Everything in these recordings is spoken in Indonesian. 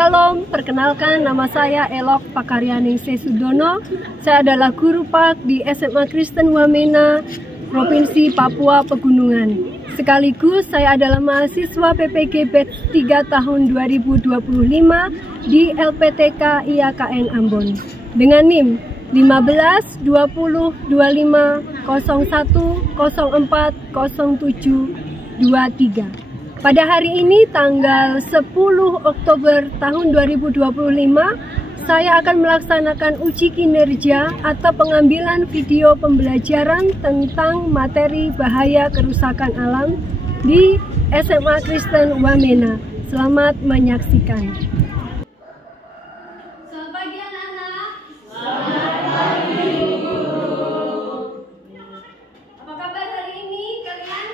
Shalom, perkenalkan nama saya Elok Pakaryani Sesudono. Saya adalah guru PAK di SMA Kristen Wamena, Provinsi Papua Pegunungan. Sekaligus saya adalah mahasiswa PPG Batch 3 tahun 2025 di LPTK IAKN Ambon dengan NIM 15 20 25 01 04 07 23. Pada hari ini tanggal 10 Oktober tahun 2025, saya akan melaksanakan uji kinerja atau pengambilan video pembelajaran tentang materi bahaya kerusakan alam di SMA Kristen Wamena. Selamat menyaksikan. Selamat pagi anak-anak. Selamat pagi guru. Apa kabar hari ini kalian?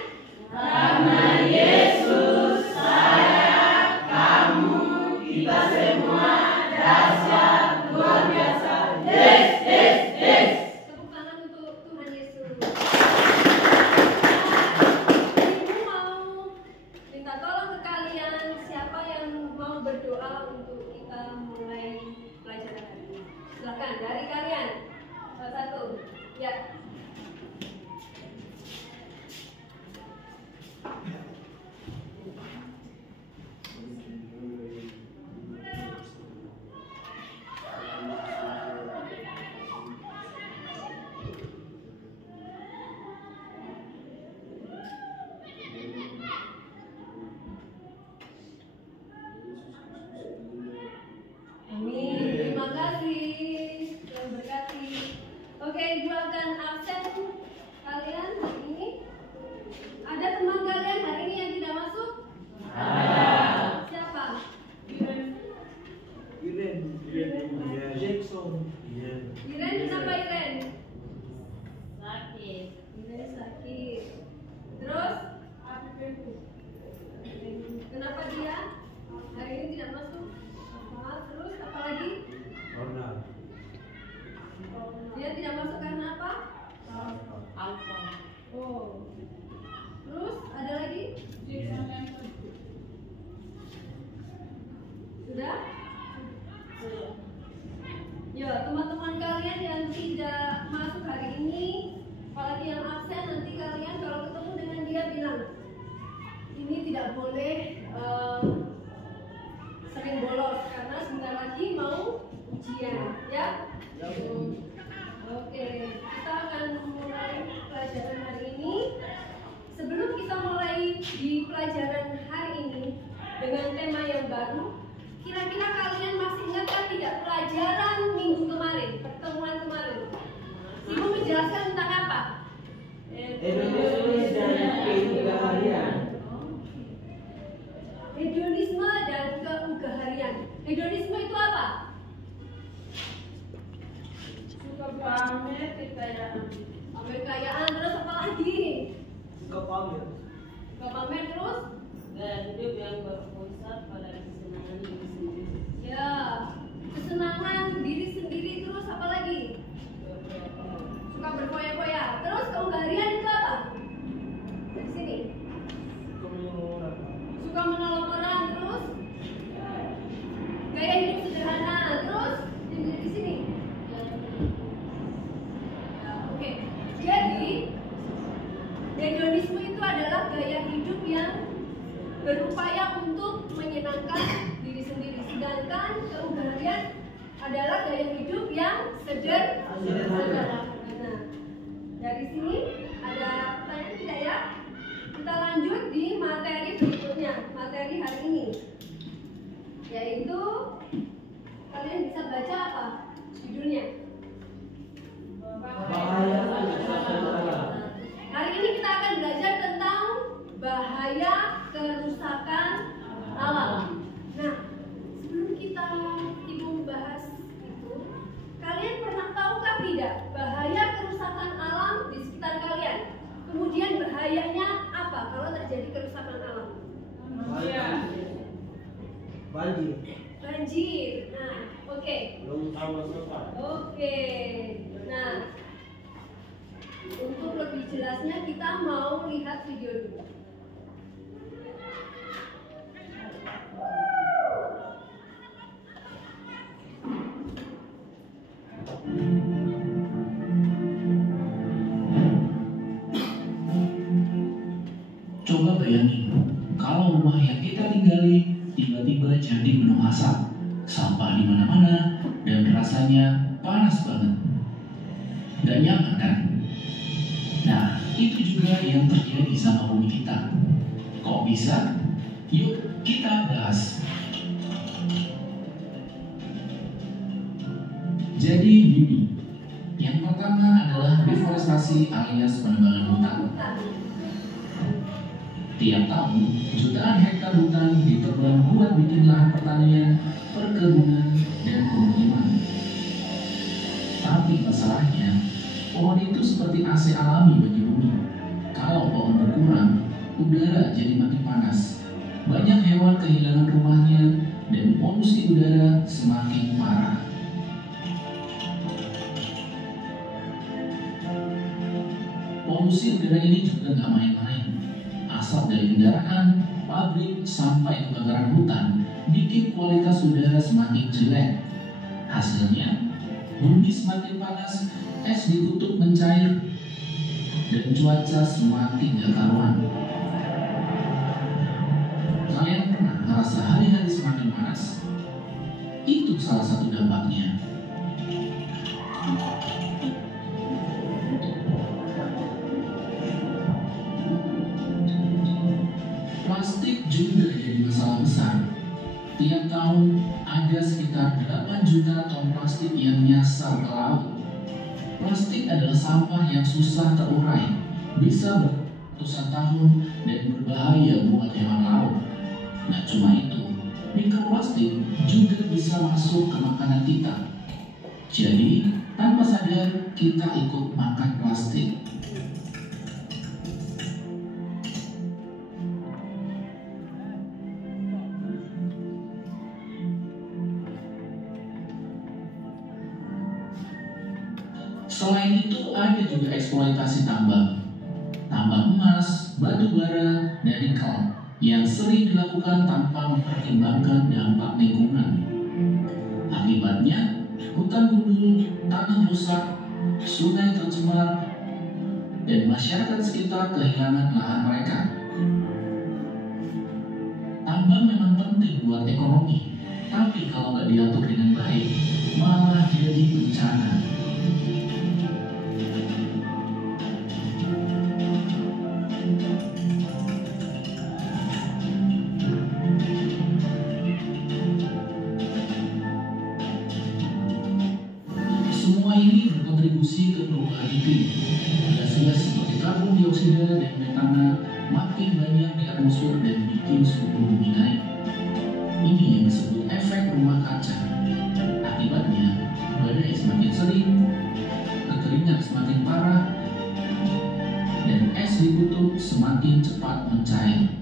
Nama Yesus, saya, kamu, kita semua dahsyat, luar biasa. Yes, yes, yes. Tepuk tangan untuk Tuhan Yesus. Ibu mau minta tolong ke kalian, siapa yang mau berdoa untuk kita mulai pelajaran hari ini? Silakan dari kalian. Salah satu. Ya. Oke, Ibu akan absen kalian hari ini. Ada teman kalian hari ini yang tidak masuk? Ada. Siapa? Iren. Jackson. Iren, kenapa Iren? Sakit. Iren sakit. Terus? Kenapa dia hari ini tidak masuk? Terus apa lagi? Dia tidak masuk karena apa? Alfa. Oh. Terus ada lagi? Sudah? Ya, teman-teman kalian yang tidak masuk hari ini, apalagi yang absen, nanti kalian kalau ketemu dengan dia bilang, ini tidak boleh sering bolos karena sebentar lagi mau ujian, ya? Oke, kita akan mulai pelajaran hari ini. Sebelum kita mulai di pelajaran hari ini dengan tema yang baru, kira-kira kalian masih ingat kan tidak pelajaran minggu kemarin, pertemuan kemarin? Ibu menjelaskan tentang apa? Hedonisme dan keugaharian. Hedonisme dan keugaharian. Hedonisme itu apa? Pamer kekayaan. Pamer kekayaan, terus apa lagi? Suka pamer. Suka pamer terus? Dan hidup yang berpusat pada kesenangan diri sendiri. Ya, kesenangan diri sendiri, terus apa lagi? Suka berfoya-foya. Terus keugaharian itu apa? Dari sini. Suka menolong orang, terus? Gaya hidup sederhana, terus? Di sini. Jadi, hedonisme itu adalah gaya hidup yang berupaya untuk menyenangkan diri sendiri. Sedangkan keugaharian adalah gaya hidup yang sederhana. Nah, dari sini ada pertanyaan tidak ya? Kita lanjut di materi berikutnya, materi hari ini, yaitu kalian bisa baca apa judulnya? Hari ini kita akan belajar tentang bahaya kerusakan alam. Nah, sebelum kita membahas itu, kalian pernah tahukah tidak bahaya kerusakan alam di sekitar kalian? Kemudian bahayanya apa kalau terjadi kerusakan alam? Banjir. Nah, oke. Oke. Nah, untuk lebih jelasnya kita mau lihat video dulu. gali, tiba-tiba jadi penuh asap, sampah di mana-mana, dan rasanya panas banget. Gak nyaman kan? Nah, itu juga yang terjadi sama bumi kita. Kok bisa? Yuk kita bahas. Jadi gini, yang pertama adalah deforestasi alias penebangan hutan. Tiap tahun, jutaan hektar hutan ditebang buat bikin lahan pertanian, perkebunan, dan pemukiman. Tapi masalahnya, pohon itu seperti AC alami bagi bumi. Kalau pohon berkurang, udara jadi makin panas. Banyak hewan kehilangan rumahnya, dan polusi udara semakin parah. Polusi udara ini juga nggak main-main. Asap dari kendaraan, pabrik, sampai kebakaran hutan bikin kualitas udara semakin jelek. Hasilnya, bumi semakin panas, es di kutub mencair, dan cuaca semakin gak karuan. Kalian pernah merasa hari-hari semakin panas? Itu salah satu dampaknya. Plastik juga jadi masalah besar. Tiap tahun ada sekitar 8 juta ton plastik yang nyasar ke laut. Plastik adalah sampah yang susah terurai, bisa beratusan tahun dan berbahaya buat hewan laut. Nah cuma itu, mikroplastik juga bisa masuk ke makanan kita. Jadi tanpa sadar kita ikut makan plastik. Selain itu ada juga eksploitasi tambang emas, batu bara, dan nikel yang sering dilakukan tanpa mempertimbangkan dampak lingkungan. Akibatnya, hutan gundul, tanah rusak, sungai tercemar, dan masyarakat sekitar kehilangan lahan mereka. Tambang memang penting buat ekonomi, tapi kalau nggak diatur dengan baik, malah jadi bencana. Semua ini berkontribusi ke perubahan iklim. Gas-gas seperti karbon dioksida dan metana makin banyak di atmosfer dan bikin suhu bumi naik. Ini yang disebut efek rumah kaca. Akibatnya, badai semakin sering, kekeringan semakin parah, dan es di kutub semakin cepat mencair.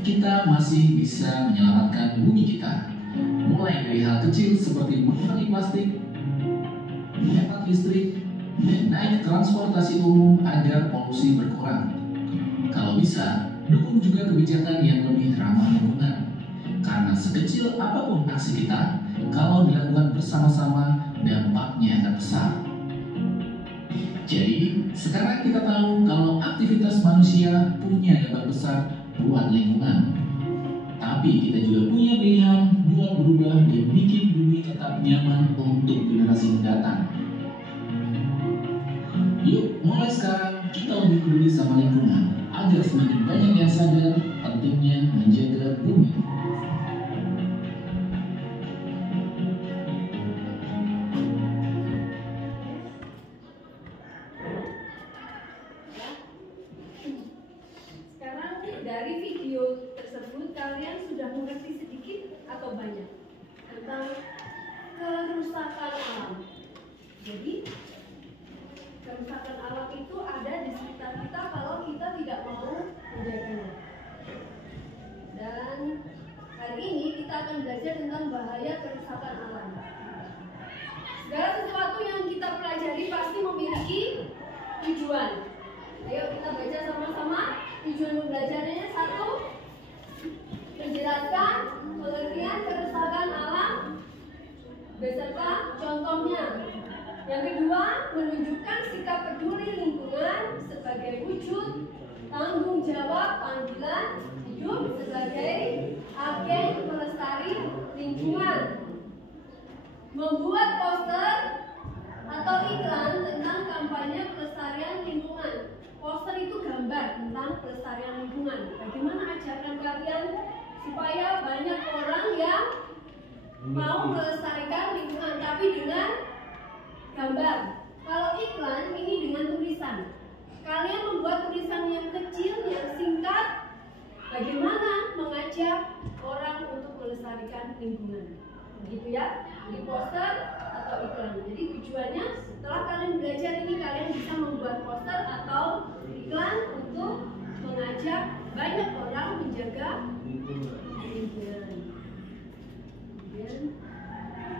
Kita masih bisa menyelamatkan bumi kita, mulai dari hal kecil seperti mengurangi plastik, menghemat listrik, dan naik transportasi umum agar polusi berkurang. Kalau bisa, dukung juga kebijakan yang lebih ramah lingkungan, karena sekecil apapun aksi kita, kalau dilakukan bersama-sama, dampaknya akan besar. Jadi, sekarang kita tahu kalau aktivitas manusia punya dampak besar buat lingkungan. Tapi kita juga punya pilihan buat berubah dan bikin bumi tetap nyaman untuk generasi mendatang. Yuk, mulai sekarang kita lebih peduli sama lingkungan agar semakin banyak yang sadar pentingnya menjaga bumi. Dari video tersebut kalian sudah mengerti sedikit atau banyak tentang kerusakan alam. Jadi kerusakan alam itu ada di sekitar kita kalau kita tidak mau menjaganya. Dan hari ini kita akan belajar tentang bahaya kerusakan alam. Segala sesuatu yang kita pelajari pasti memiliki tujuan. Ayo kita baca sama-sama. Tujuan pembelajarannya: 1. Menjelaskan pengertian kerusakan alam beserta contohnya. Yang kedua, menunjukkan sikap peduli lingkungan sebagai wujud tanggung jawab panggilan hidup sebagai agen pelestari lingkungan. Membuat poster atau iklan tentang kampanye pelestarian lingkungan. Poster itu gambar tentang pelestarian lingkungan. Bagaimana ajakan kalian supaya banyak orang yang mau melestarikan lingkungan, tapi dengan gambar. Kalau iklan ini dengan tulisan. Kalian membuat tulisan yang kecil, yang singkat, bagaimana mengajak orang untuk melestarikan lingkungan. Begitu ya, di poster atau iklan. Jadi tujuannya setelah kalian belajar ini, kalian bisa membuat poster atau iklan untuk mengajak banyak orang menjaga lingkungan.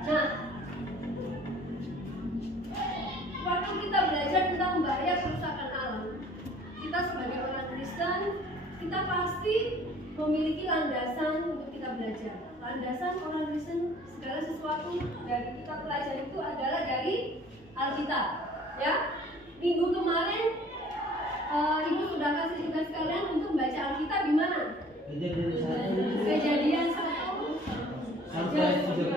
Nah, waktu kita belajar tentang bahaya kerusakan alam, kita sebagai orang Kristen, kita pasti memiliki landasan untuk kita belajar. Landasan orang Kristen, segala sesuatu dari kita pelajari itu adalah dari Alkitab. Ya, minggu kemarin Ibu sudah kasih tugas kalian untuk baca Alkitab di mana? Kejadian 1 sampai 31.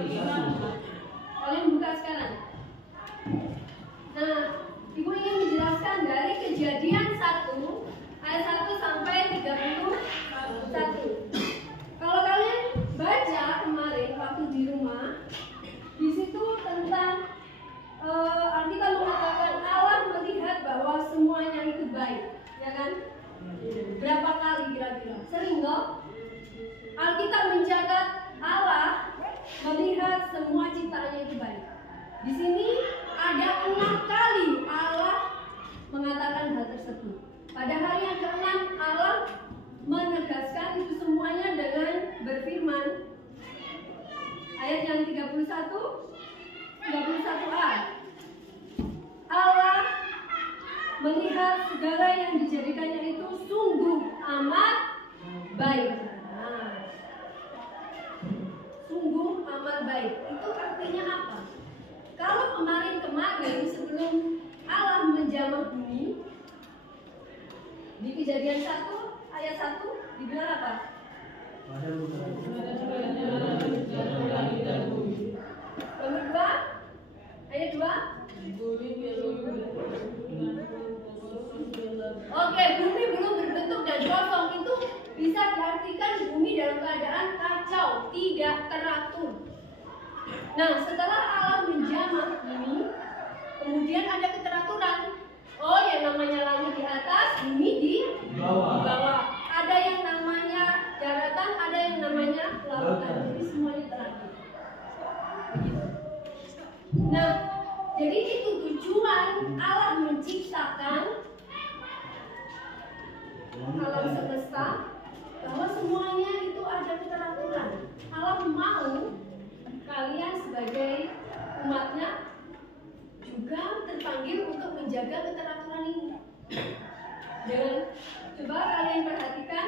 Kalian buka sekarang. Nah, Ibu ingin menjelaskan dari Kejadian 1 ayat 1 sampai 31. Kalau kalian baca kemarin waktu di rumah, di situ tentang Alkitab mengatakan Allah melihat bahwa semuanya itu baik, ya kan? Berapa kali kira-kira? Sering loh. Alkitab mencatat Allah melihat semua ciptaannya itu baik. Di sini ada 6 kali Allah mengatakan hal tersebut. Pada hari yang ke-6 Allah menegaskan itu semuanya dengan berfirman. Ayat yang 31a. Allah melihat segala yang dijadikannya itu sungguh amat baik. Sungguh amat baik. Itu artinya apa? Kalau kemarin sebelum Allah menjamah bumi, di Kejadian 1 ayat 1 dibilang apa? Nomor 2 ayat 2. Oke, bumi belum berbentuk dan kosong. Itu bisa diartikan bumi dalam keadaan kacau, tidak teratur. Nah, setelah Allah menjamah bumi, kemudian ada keteraturan. Oh, yang namanya langit di atas, bumi di bawah. Ada yang namanya daratan, ada yang namanya lautan. Jadi semuanya teratur. Nah, jadi itu tujuan Allah menciptakan alam semesta, bahwa semuanya itu ada keteraturan. Allah mau kalian sebagai umatnya juga terpanggil untuk menjaga keteraturan ini. Dan coba kalian perhatikan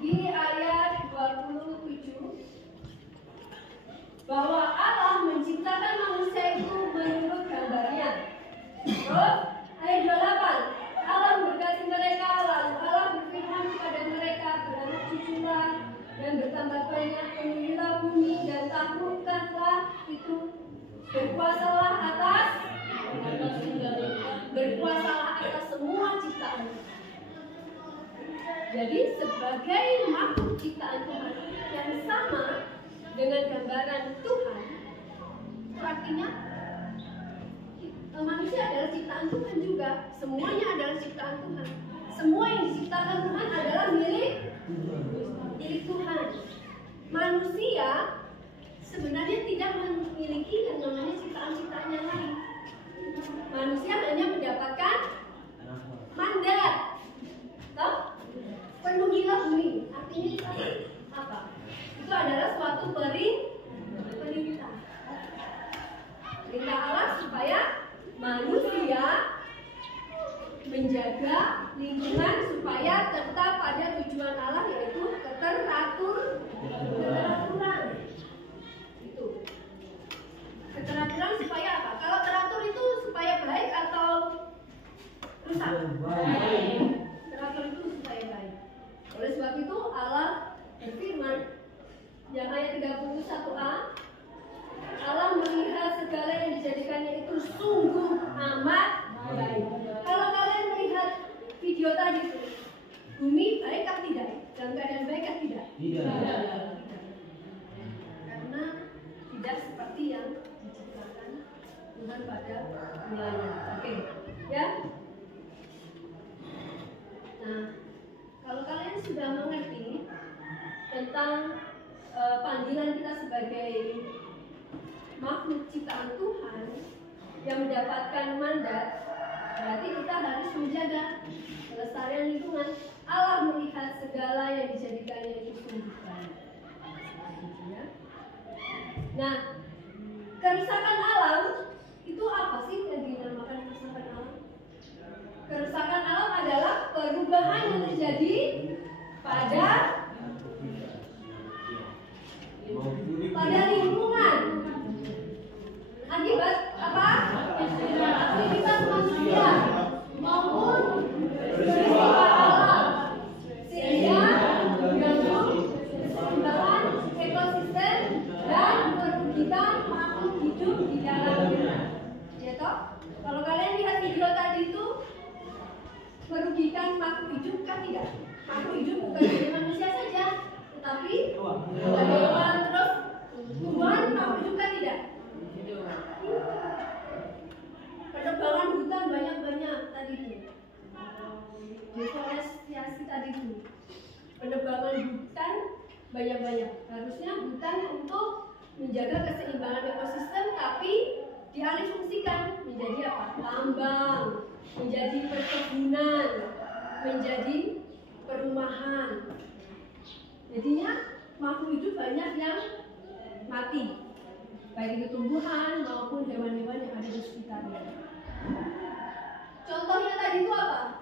di ayat 27 bahwa Allah menciptakan manusia itu menurut gambarnya. Terus ayat 28, Allah memberkati mereka, lalu Allah berfirman kepada mereka, beranak cuculah dan bertambah banyak, penuhilah bumi dan taklukkanlah itu, berkuasalah atas semua ciptaan. Jadi sebagai makhluk ciptaan Tuhan yang sama dengan gambaran Tuhan, itu artinya manusia adalah ciptaan Tuhan juga. Semuanya adalah ciptaan Tuhan. Semua yang diciptakan Tuhan adalah milik Tuhan. Manusia sebenarnya tidak memiliki yang namanya ciptaan-ciptaan yang lain. Manusia hanya mendapatkan mandat. Toh? Penuhilah bumi. Artinya apa? Itu adalah suatu perintah. Perintah Allah supaya manusia menjaga lingkungan supaya tetap pada tujuan Allah, yaitu keteraturan. Itu. rusak. Terakhir itu supaya baik. Oleh sebab itu Allah berfirman yang ayat 31a, Allah melihat segala yang dijadikannya itu sungguh amat baik. Kalau kalian melihat video tadi itu, bumi baikkah tidak? Dalam keadaan baikkah tidak? Tidak. Karena tidak seperti yang diciptakan Tuhan pada mulanya. Oke, ya. Nah, kalau kalian sudah mengerti tentang panggilan kita sebagai makhluk ciptaan Tuhan yang mendapatkan mandat, berarti kita harus menjaga kelestarian lingkungan. Allah melihat segala yang dijadikannya itu sungguh baik. Nah, kerusakan alam itu apa sih yang dinamakan kerusakan alam? Kerusakan alam adalah perubahan yang terjadi pada lingkungan akibat apa? Aktivitas manusia maupun peristiwa alam, sehingga mengganggu keseimbangan ekosistem dan merugikan makhluk hidup di dalamnya. Ya toh? Kalau kalian lihat video tadi itu, merugikan makhluk hidup kan tidak? Makhluk hidup bukan hanya manusia saja, tetapi hewan, terus tumbuhan, makhluk hidup kan tidak? Penebangan hutan banyak-banyak tadi itu, deforestasi tadi itu, penebangan hutan banyak-banyak. Harusnya hutan untuk menjaga keseimbangan ekosistem, tapi dialihfungsikan menjadi apa? Tambang, menjadi perkebunan, menjadi perumahan. Jadinya makhluk hidup banyak yang mati, baik itu tumbuhan maupun hewan-hewan yang ada di sekitarnya. Contohnya tadi itu apa?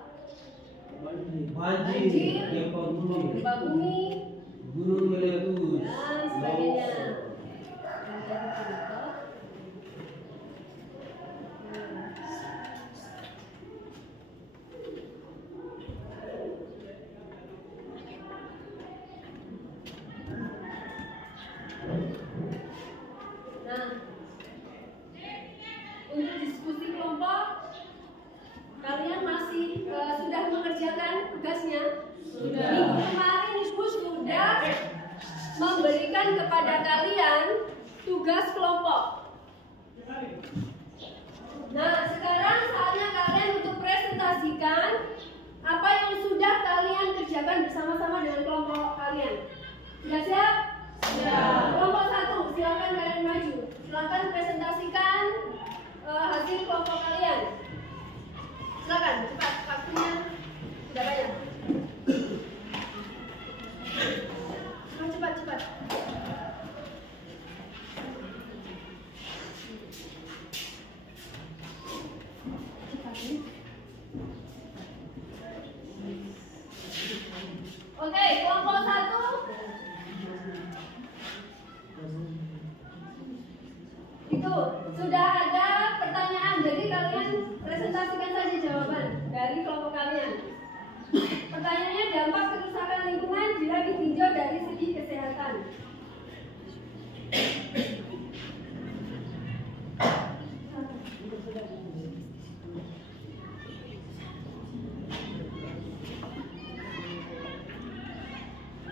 Banjir, gempa bumi, gunung meletus, dan sebagainya. Nah, untuk diskusi kelompok, kalian masih sudah mengerjakan tugasnya? Sudah. Minggu kemarin Ibu sudah memberikan kepada kalian tugas kelompok. Nah, sekarang saatnya kalian untuk presentasikan apa yang sudah kalian kerjakan bersama-sama dengan kelompok kalian. Sudah siap? Sudah. Kelompok 1, silakan kalian maju. Silakan presentasikan hasil kelompok kalian. Silakan, cepat, waktunya sudah banyak. Cepat. Oke, kelompok 1. Itu sudah ada pertanyaan, jadi kalian presentasikan saja jawaban dari kelompok kalian. Pertanyaannya, dampak kerusakan lingkungan bila ditinjau dari segi kesehatan.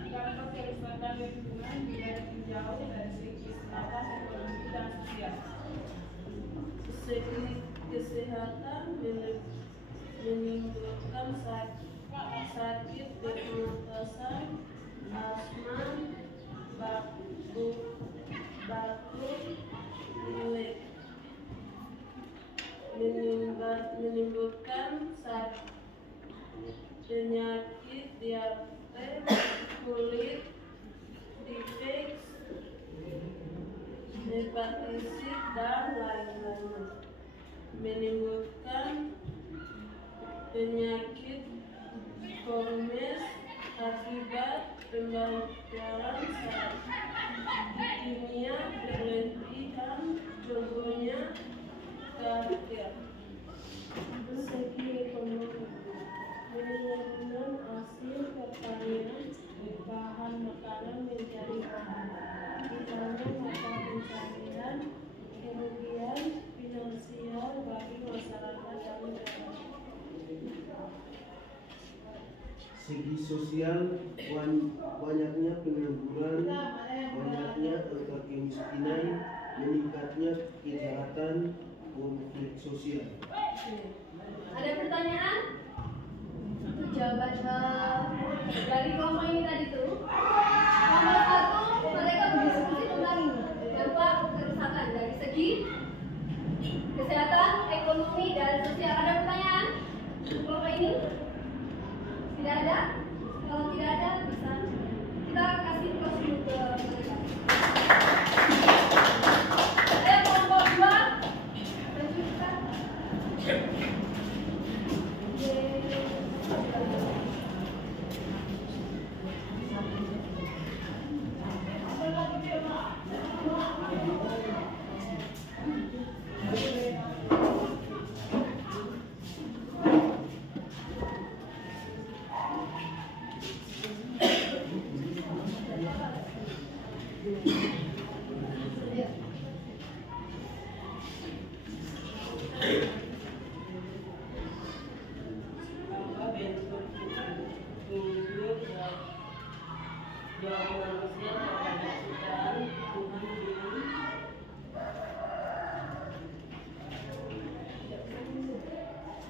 Dampak kerusakan lingkungan bila ditinjau dari segi kesehatan, ekonomi, dan sosial. Segi kesehatan menimbulkan sakit pernapasan, asma, batuk, pilek, menimbulkan penyakit diabetes, kulit, diabetes, hepatitis, dan lain-lain. Menimbulkan penyakit kronis akibat pembakaran zat kimia berlebihan, contohnya kanker. Segi ekonomi segi sosial, banyaknya pengangguran, banyaknya angka kemiskinan, meningkatnya kejahatan, konflik sosial. Ada pertanyaan? Untuk jawaban dari kelompok ini tadi tuh, kelompok satu mereka berdiskusi tentang ini, dampak kerusakan dari segi kesehatan, ekonomi, dan sosial. Ada pertanyaan untuk kelompok ini? Tidak ada? Kalau tidak ada, bisa kita kasih plus dulu ke mereka. Ayo kelompok dua, lanjutkan.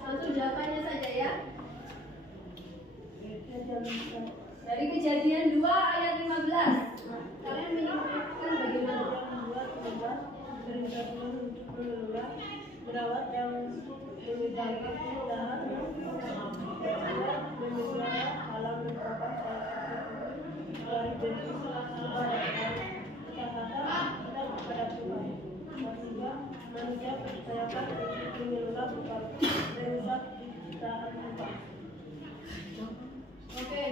Langsung jawabannya saja ya. Dari Kejadian 2 ayat 15. Kalian menyimpulkan bagaimana merawat yang menyebarkan kemudahan memelihara alam merupakan salah satu dari kesehatan kita kepada Tuhan sehingga manusia percayakan untuk mengelola bukan merusak ciptaan Tuhan. Oke.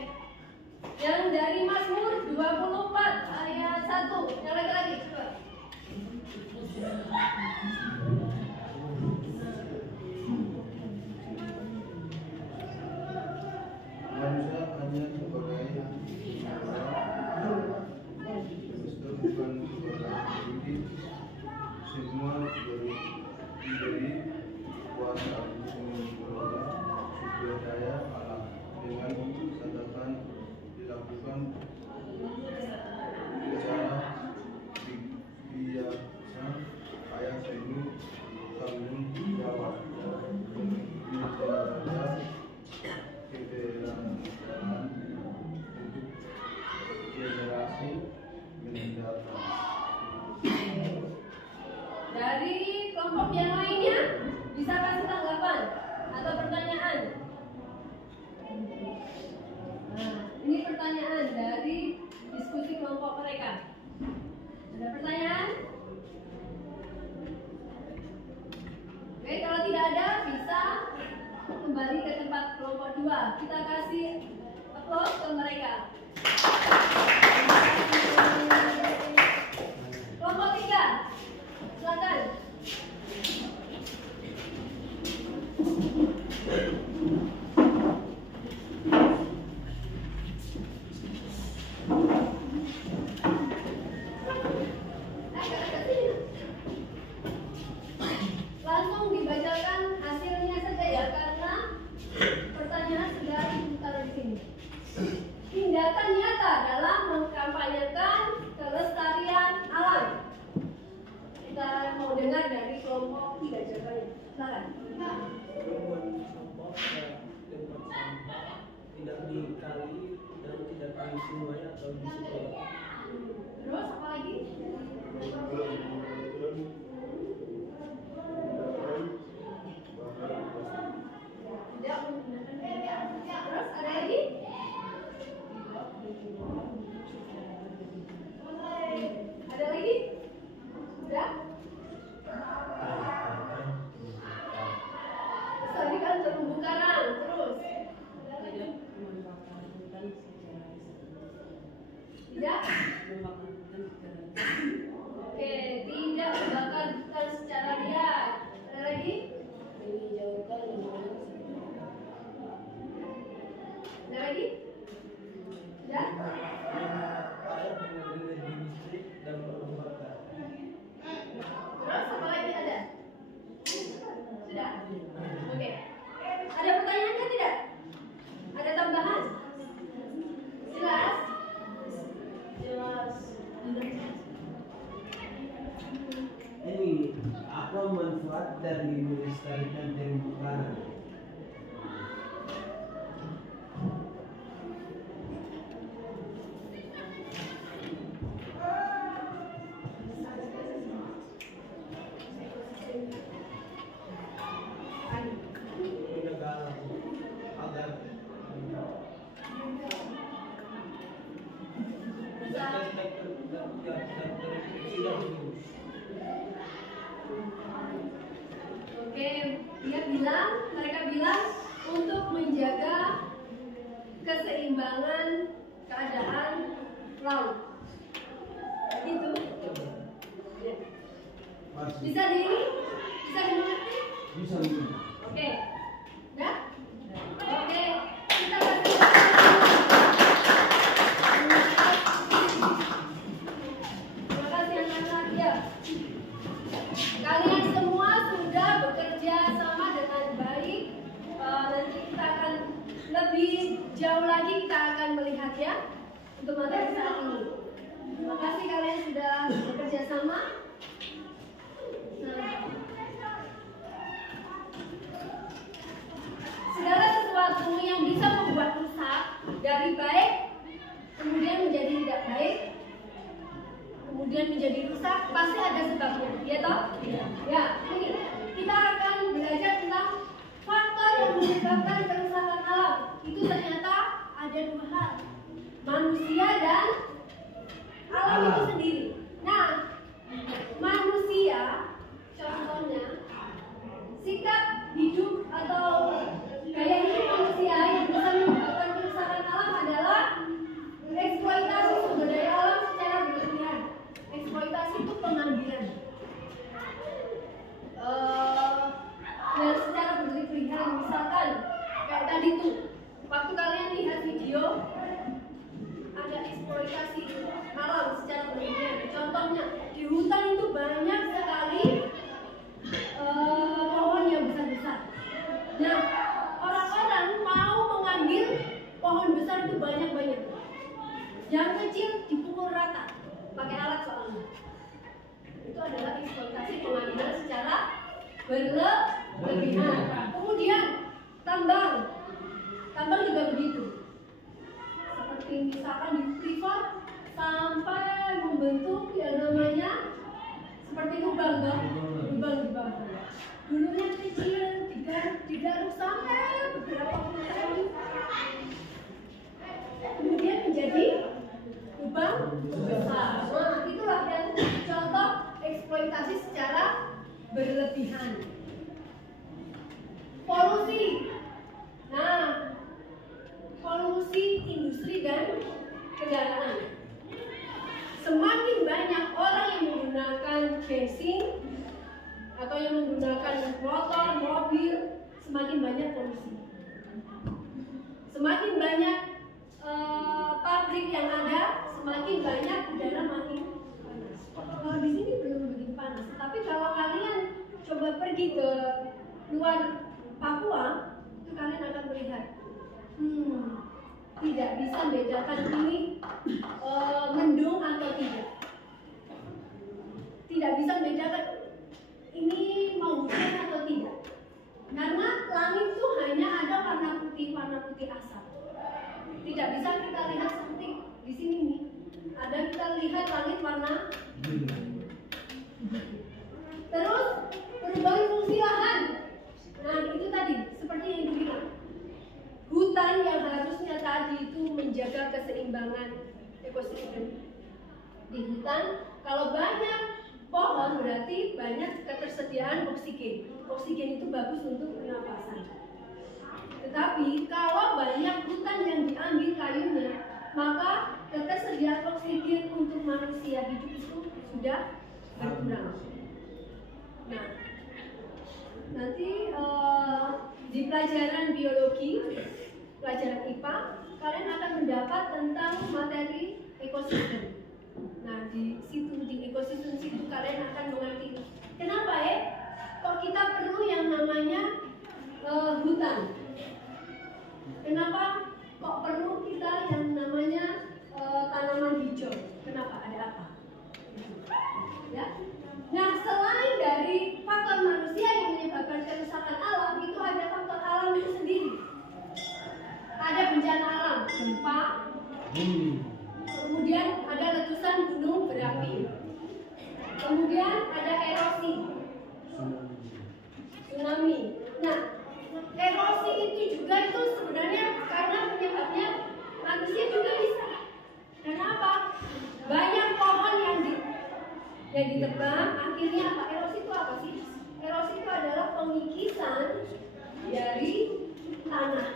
Yang dari Mazmur 24 ayat 1. Yang lagi-lagi coba. Manusia hanya sebagai bukan sebagai hidup, semua diberi kuasa untuk mengelola sumber daya alam dengan catatan dilakukan secara biasa, ayat penuh tanggung jawab menjaga keberlangsungan untuk generasi mendatang. Dari kelompok yang lainnya bisa kasih tanggapan atau pertanyaan. Nah, ini pertanyaan dari diskusi kelompok mereka. Ada pertanyaan? Oke, kalau tidak ada bisa kembali ke tempat kelompok 2. Kita kasih applause ke mereka. Kelompok 3, silakan. Langsung dibacakan hasilnya saja ya, karena pertanyaan sudah diputar di sini. Tindakan nyata dalam mengkampanyekan kelestarian alam. Kita mau dengar dari kelompok 3 jawabannya. Silakan. Tidak dikali dan tidak di semuanya atau di sekolah. Terus apa lagi? Tidak menggunakan. Terus ada lagi? Ada lagi? Sudah? Tadi kan terumbu karang. Terus? Tidak? Oke, tidak membakar hutan secara liar. Ada lagi? Ada lagi? Sudah? Terus apa lagi ada? Sudah? Oke. Ada pertanyaannya tidak? Ada tambahan? dari melestarikan terumbu karang. Negara agar Oke, mereka bilang untuk menjaga keseimbangan keadaan laut. Itu. Bisa dimengerti? bisa Oke. Ya? Oke. Kita kasih. Terima kasih anak-anak ya. Kalian semua sudah bekerja sama dengan baik. Nanti kita akan lebih jauh lagi kita akan melihat ya untuk materi saat ini. Terima kasih kalian sudah bekerja sama. Segala sesuatu yang bisa membuat rusak dari baik kemudian menjadi tidak baik, kemudian menjadi rusak, pasti ada sebabnya, ya toh? Ya, ini kita akan belajar tentang faktor yang menyebabkan kerusakan alam. Itu ternyata ada dua hal, manusia dan alam itu sendiri. Nah, manusia, contohnya sikap hidup atau gaya hidup manusia yang bisa menyebabkan kerusakan alam adalah eksploitasi sumber daya alam secara berlebihan. Eksploitasi itu pengambilan yang secara berlebihan. Misalkan kayak tadi tuh, waktu kalian lihat video ada eksploitasi alam secara berlebihan. Contohnya di hutan itu banyak sekali pohon yang besar-besar. Nah, orang-orang mau mengambil pohon besar itu banyak-banyak. Yang kecil dipukul rata pakai alat soalnya. Itu adalah eksploitasi pengambilan secara berlebihan. Kemudian tambang juga begitu. Seperti misalkan di privat sampai membentuk yang namanya seperti lubang di bawah. Dulunya kecil, digaruk sampai beberapa puluh tahun, kemudian menjadi lubang besar. Nah, itulah yang contoh eksploitasi secara berlebihan. Polusi. Nah, polusi industri dan kendaraan. Semakin banyak orang yang menggunakan bensin atau yang menggunakan motor, mobil, semakin banyak polusi. Semakin banyak pabrik yang ada, semakin banyak udara makin panas. Kalau di sini belum begitu panas, tapi kalau kalian coba pergi ke luar Papua, itu kalian akan melihat, tidak bisa membedakan ini mendung atau tidak. Tidak bisa membedakan ini mau hujan atau tidak. Karena langit itu hanya ada warna putih asap. Tidak bisa kita lihat seperti di sini nih. Ada kita lihat langit warna biru. Terus perubahan fungsi lahan. Nah, itu tadi seperti yang dibilang. Hutan yang harusnya tadi itu menjaga keseimbangan ekosistem. Di hutan kalau banyak pohon berarti banyak ketersediaan oksigen. Oksigen itu bagus untuk pernapasan. Tetapi kalau banyak hutan yang diambil kayunya, maka ketersediaan oksigen untuk manusia hidup itu sudah berkurang. Nah, nanti di pelajaran biologi, pelajaran IPA, kalian akan mendapat tentang materi ekosistem. Nah, di situ, di ekosistem situ kalian akan mengerti kenapa kok kita perlu yang namanya hutan. Kenapa kok perlu kita yang namanya tanaman hijau? Kenapa? Ada apa? Ya. Nah, selain dari faktor manusia yang Kemudian ada letusan gunung berapi. Kemudian ada erosi, tsunami. Nah, erosi itu juga itu sebenarnya karena penyebabnya manusia juga bisa. Kenapa? Banyak pohon yang ditebang, akhirnya apa? Erosi itu apa sih? Erosi itu adalah pengikisan dari tanah.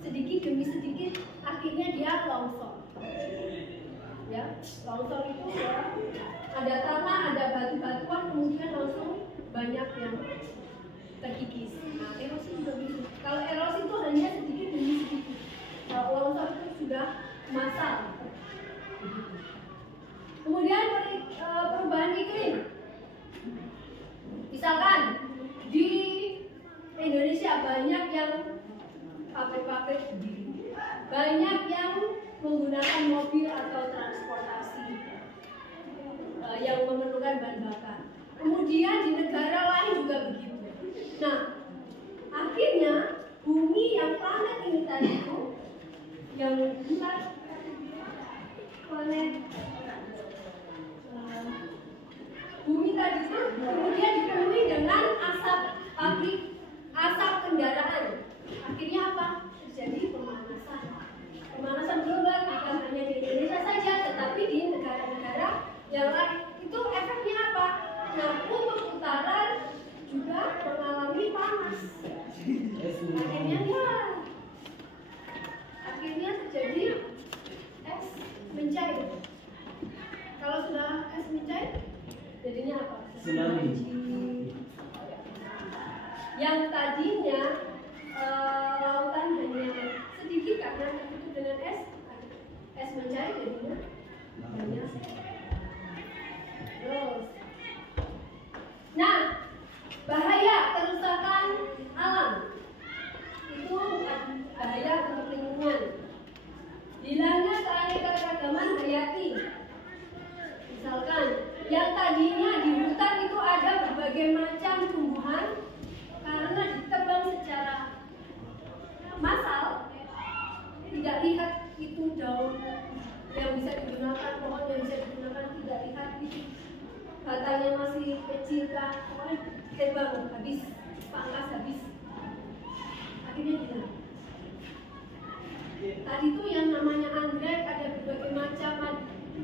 Sedikit demi sedikit, akhirnya dia longsor. Ya, longsor itu ya, ada tanah, ada batu-batuan, kemudian langsung banyak yang terkikis. Nah, erosi juga bisa. Kalau erosi itu hanya sedikit demi sedikit. Kalau longsor itu sudah massal. Kemudian perubahan iklim. Misalkan di Indonesia banyak yang pabrik-pabrik berdiri, banyak yang menggunakan mobil atau transportasi yang memerlukan bahan bakar. Kemudian di negara lain juga begitu. Nah, akhirnya bumi yang planet ini tadi itu yang bukan planet bumi tadi itu kemudian dipenuhi dengan asap pabrik, asap kendaraan. Akhirnya apa? Terjadi pemanasan. Pemanasan global bukan hanya di Indonesia saja, tetapi di negara-negara yang lain. Itu efeknya apa? Nah, kutub utara juga mengalami panas. Akhirnya terjadi es mencair. Kalau sudah es mencair, jadinya apa? Tsunami. Yang tadinya lautan hanya sedikit karena tertutup dengan es mencair jadinya banyak. Terus, nah, bahaya kerusakan alam itu bukan bahaya untuk lingkungan. Hilangnya keanekaragaman hayati. Misalkan, yang tadinya di hutan itu ada berbagai macam tumbuhan, karena ditebang secara massal, tidak lihat itu daun yang bisa digunakan, pohon yang bisa digunakan, tidak lihat itu batangnya masih kecil kan, tebang habis, pangkas habis, akhirnya hilang. Tadi itu yang namanya anggrek ada berbagai macam,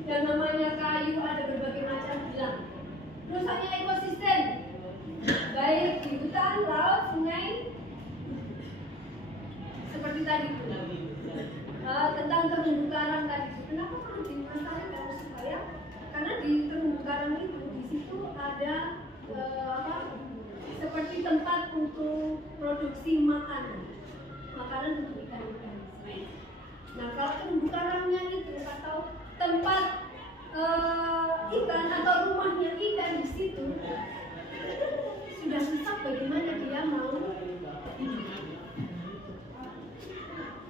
yang namanya kayu ada berbagai macam hilang. Rusaknya ekosistem, baik di hutan, laut, sungai, seperti tadi itu. Tentang terumbu karang tadi, kenapa perlu dilestarikan? Supaya karena di terumbu karang itu di situ ada seperti tempat untuk produksi makanan untuk ikan-ikan. Nah, kalau terumbu karangnya itu atau tempat ikan atau rumahnya ikan di situ sudah rusak, bagaimana dia mau hidup?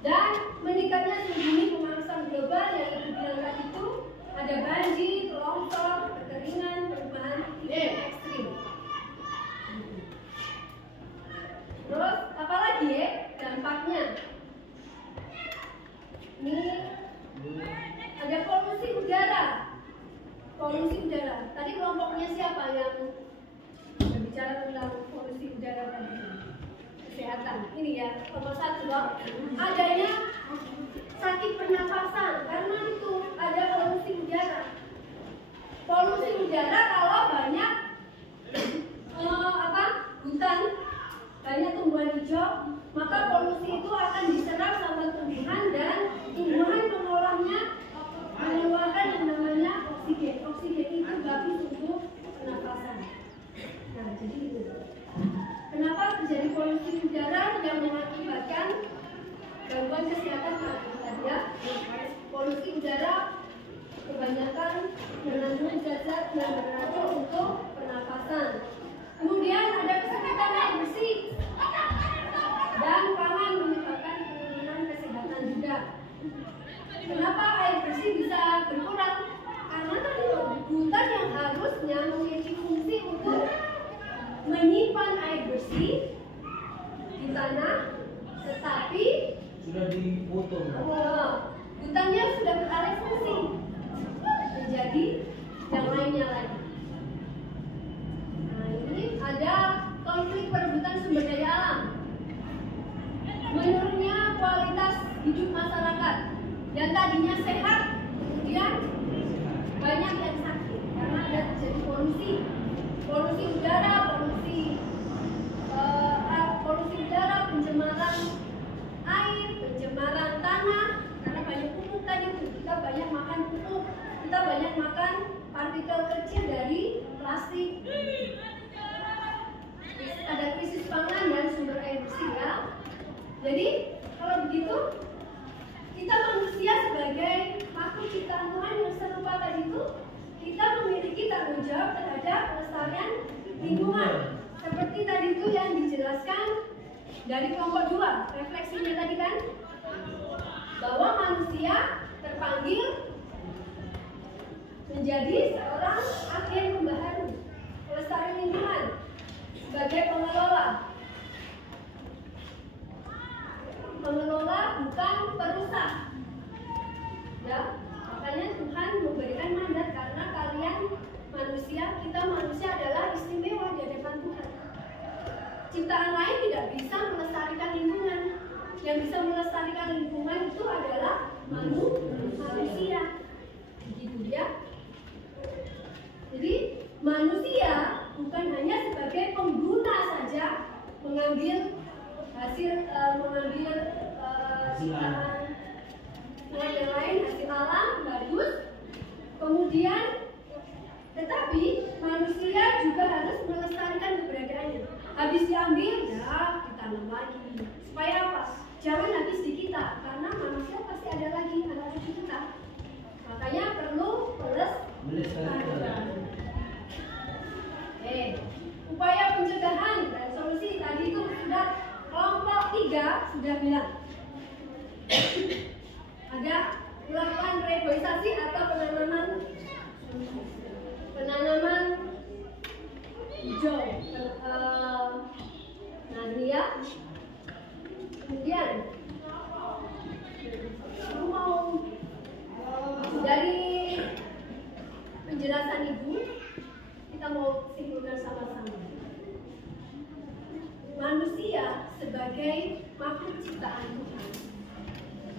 Dan meningkatnya suhu pemanasan global yang ibu bilang tadi itu ada banjir, longsor, kekeringan, perubahan iklim ekstrim. Terus apalagi ya dampaknya? Ini ada polusi udara. Polusi udara. Tadi kelompoknya siapa yang berbicara tentang polusi udara tadi? Kesehatan. Ini ya, nomor 1 loh. Adanya sakit pernapasan karena itu ada polusi udara. Polusi udara kalau banyak hutan, banyak tumbuhan hijau, maka polusi itu akan diserap sama tumbuhan dan tumbuhan pengolahnya mengeluarkan yang namanya oksigen. Oksigen itu bagus untuk pernapasan. Nah, jadi itu. Kenapa terjadi polusi udara yang mengakibatkan gangguan kesehatan tadi ya? Polusi udara kebanyakan mengandung zat-zat yang beracun untuk pernapasan. Kemudian ada kesulitan air bersih dan pangan menyebabkan penurunan kesehatan juga. Kenapa air bersih bisa berkurang? Karena tadi hutan yang harusnya memiliki fungsi untuk menyimpan air bersih di tanah, tetapi sudah dipotong. hutannya sudah beralih fungsi menjadi yang lainnya lagi. Nah, ini ada konflik perebutan sumber daya alam, menurunnya kualitas hidup masyarakat yang tadinya sehat kemudian banyak yang sakit karena ada terjadi polusi udara, polusi udara, pencemaran air, pencemaran tanah karena banyak pupuk tadi itu. Kita banyak makan pupuk, kita banyak makan partikel kecil dari plastik. Ada krisis pangan dan sumber air bersih ya. Jadi kalau begitu kita manusia sebagai makhluk ciptaan Tuhan yang serupa tadi itu, kita memiliki tanggung jawab terhadap pelestarian lingkungan. Seperti tadi itu yang dijelaskan dari kelompok 2, refleksinya tadi kan, bahwa manusia terpanggil menjadi seorang agen pembaharu pelestarian lingkungan sebagai pengelola bukan perusak. Ya, makanya Tuhan memberikan mandat karena kalian manusia, kita manusia adalah istimewa di hadapan Tuhan. Ciptaan lain tidak bisa melestarikan lingkungan. Yang bisa melestarikan lingkungan itu adalah manusia. Begitu ya. Jadi manusia bukan hanya sebagai pengguna saja, mengambil hasil ciptaan yang lain, hasil alam bagus, kemudian tetapi manusia juga harus melestarikan keberadaannya. Habis diambil ya ditanam lagi. Supaya apa? Jangan habis di kita, karena manusia pasti ada lagi anak cucu kita. Makanya perlu melestarikan. Upaya pencegahan dan solusi tadi itu sudah kelompok 3 sudah bilang. Ada melakukan reboisasi atau penanaman hijau. Nah ini ya. Kemudian aku mau dari penjelasan ibu kita mau simpulkan sama-sama. Manusia sebagai makhluk ciptaan Tuhan,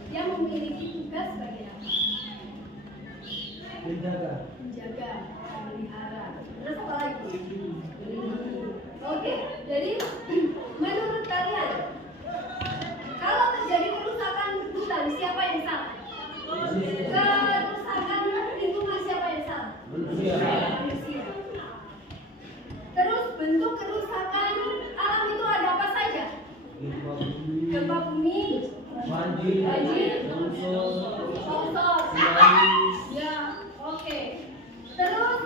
dia memiliki tugas sebagai apa? Menjaga, memelihara. Terus apa lagi? Oke, jadi menurut kalian, kalau terjadi kerusakan hutan, siapa yang salah? Kerusakan lingkungan, siapa yang salah? Manusia. Terus bentuk kerusakan alam itu ada apa saja? Gempa bumi, banjir, longsor. Ya, oke. Terus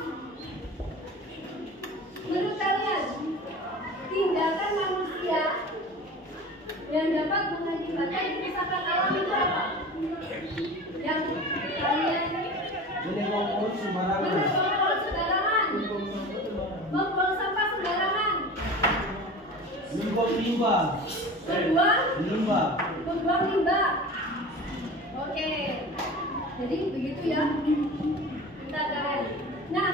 menurut kalian tindakan manusia yang dapat mengakibatkan kerusakan alam itu apa? Yang kalian membuang sembarangan, membuang sampah sembarangan, membuang limbah. Oke, jadi begitu ya. Kita tahan. Nah,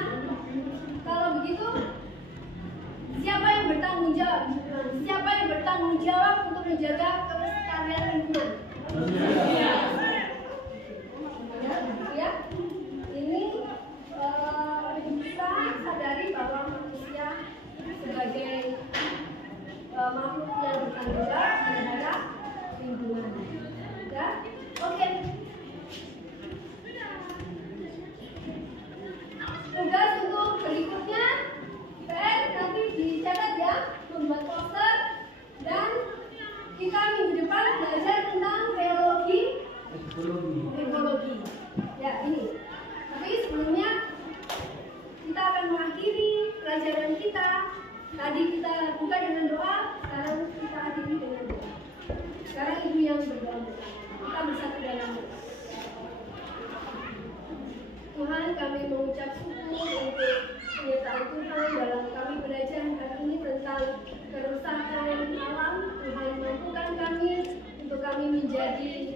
kalau begitu siapa yang bertanggung jawab? Siapa yang bertanggung jawab untuk menjaga kelestarian lingkungan? Ya, ini kita sadari bahwa manusia sebagai makhluk yang bertanggung jawab terhadap lingkungan. Ya, oke. Tugas untuk berikutnya, PR nanti dicatat ya, membuat poster dan kita minggu depan belajar tentang ekologi. Ya ini. Tapi sebelumnya kita akan mengakhiri pelajaran kita. Tadi kita buka dengan doa, sekarang kita akhiri dengan doa. Sekarang ibu yang berdoa. Kita bersatu dalam doa. Tuhan, kami mengucap syukur untuk penyertaan Tuhan dalam kami belajar hari ini tentang kerusakan alam. Tuhan mampukan kami untuk kami menjadi